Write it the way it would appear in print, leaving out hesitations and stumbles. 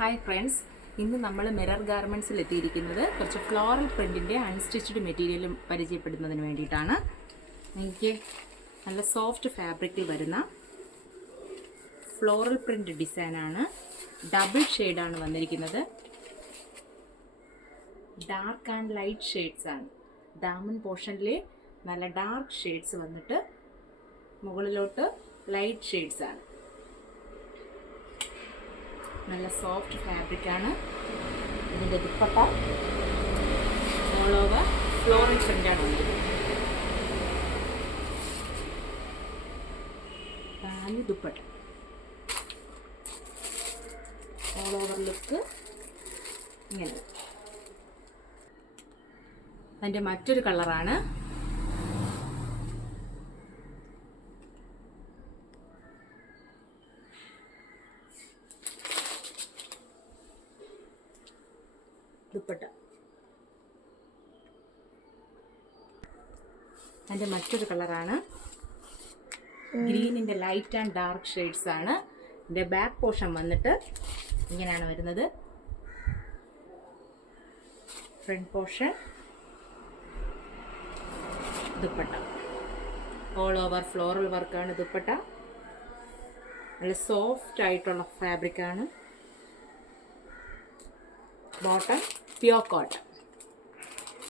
Hi friends, ഇന്ന് നമ്മൾ mirror ഗാർമെൻറ്റ്സിൽ എത്തിയിരിക്കുന്നത് കുറച്ച് ഫ്ലോറൽ പ്രിൻറ്റിൻ്റെ അൺസ്റ്റിച്ച്ഡ് മെറ്റീരിയലും പരിചയപ്പെടുന്നതിന് വേണ്ടിയിട്ടാണ്. എനിക്ക് നല്ല സോഫ്റ്റ് ഫാബ്രിക്കിൽ വരുന്ന ഫ്ലോറൽ പ്രിൻറ്റ് ഡിസൈനാണ്. ഡബിൾ ഷെയ്ഡാണ് വന്നിരിക്കുന്നത്. ഡാർക്ക് ആൻഡ് ലൈറ്റ് ഷെയ്ഡ്സ് ആണ്. ഡാമൻ പോർഷനിൽ നല്ല ഡാർക്ക് ഷെയ്ഡ്സ് വന്നിട്ട് മുകളിലോട്ട് ലൈറ്റ് ഷെയ്ഡ്സ് ആണ്. നല്ല സോഫ്റ്റ് ഫാബ്രിക്കാണ്. ഇതിൻ്റെ ദുപ്പട്ട ഓൾ ഓവർ ഫ്ലോറൽ പ്രിൻ്റാണ് വന്നിരിക്കുന്നത്. താഴെ ദുപ്പട്ട ഓൾ ഓവർ ലുക്ക് ഇങ്ങനെ. അതിൻ്റെ മറ്റൊരു കളറാണ് ദുപ്പട്ട. അതിൻ്റെ മറ്റൊരു കളറാണ് ഗ്രീനിൻ്റെ ലൈറ്റ് ആൻഡ് ഡാർക്ക് ഷെയ്ഡ്സ് ആണ്. ഇതിൻ്റെ ബാക്ക് പോർഷൻ വന്നിട്ട് ഇങ്ങനെയാണ് വരുന്നത്. Front portion dupatta all over floral വർക്കാണ് ദുപ്പട്ട. നല്ല സോഫ്റ്റ് ആയിട്ടുള്ള ഫാബ്രിക്കാണ്. Bottom pure cotton.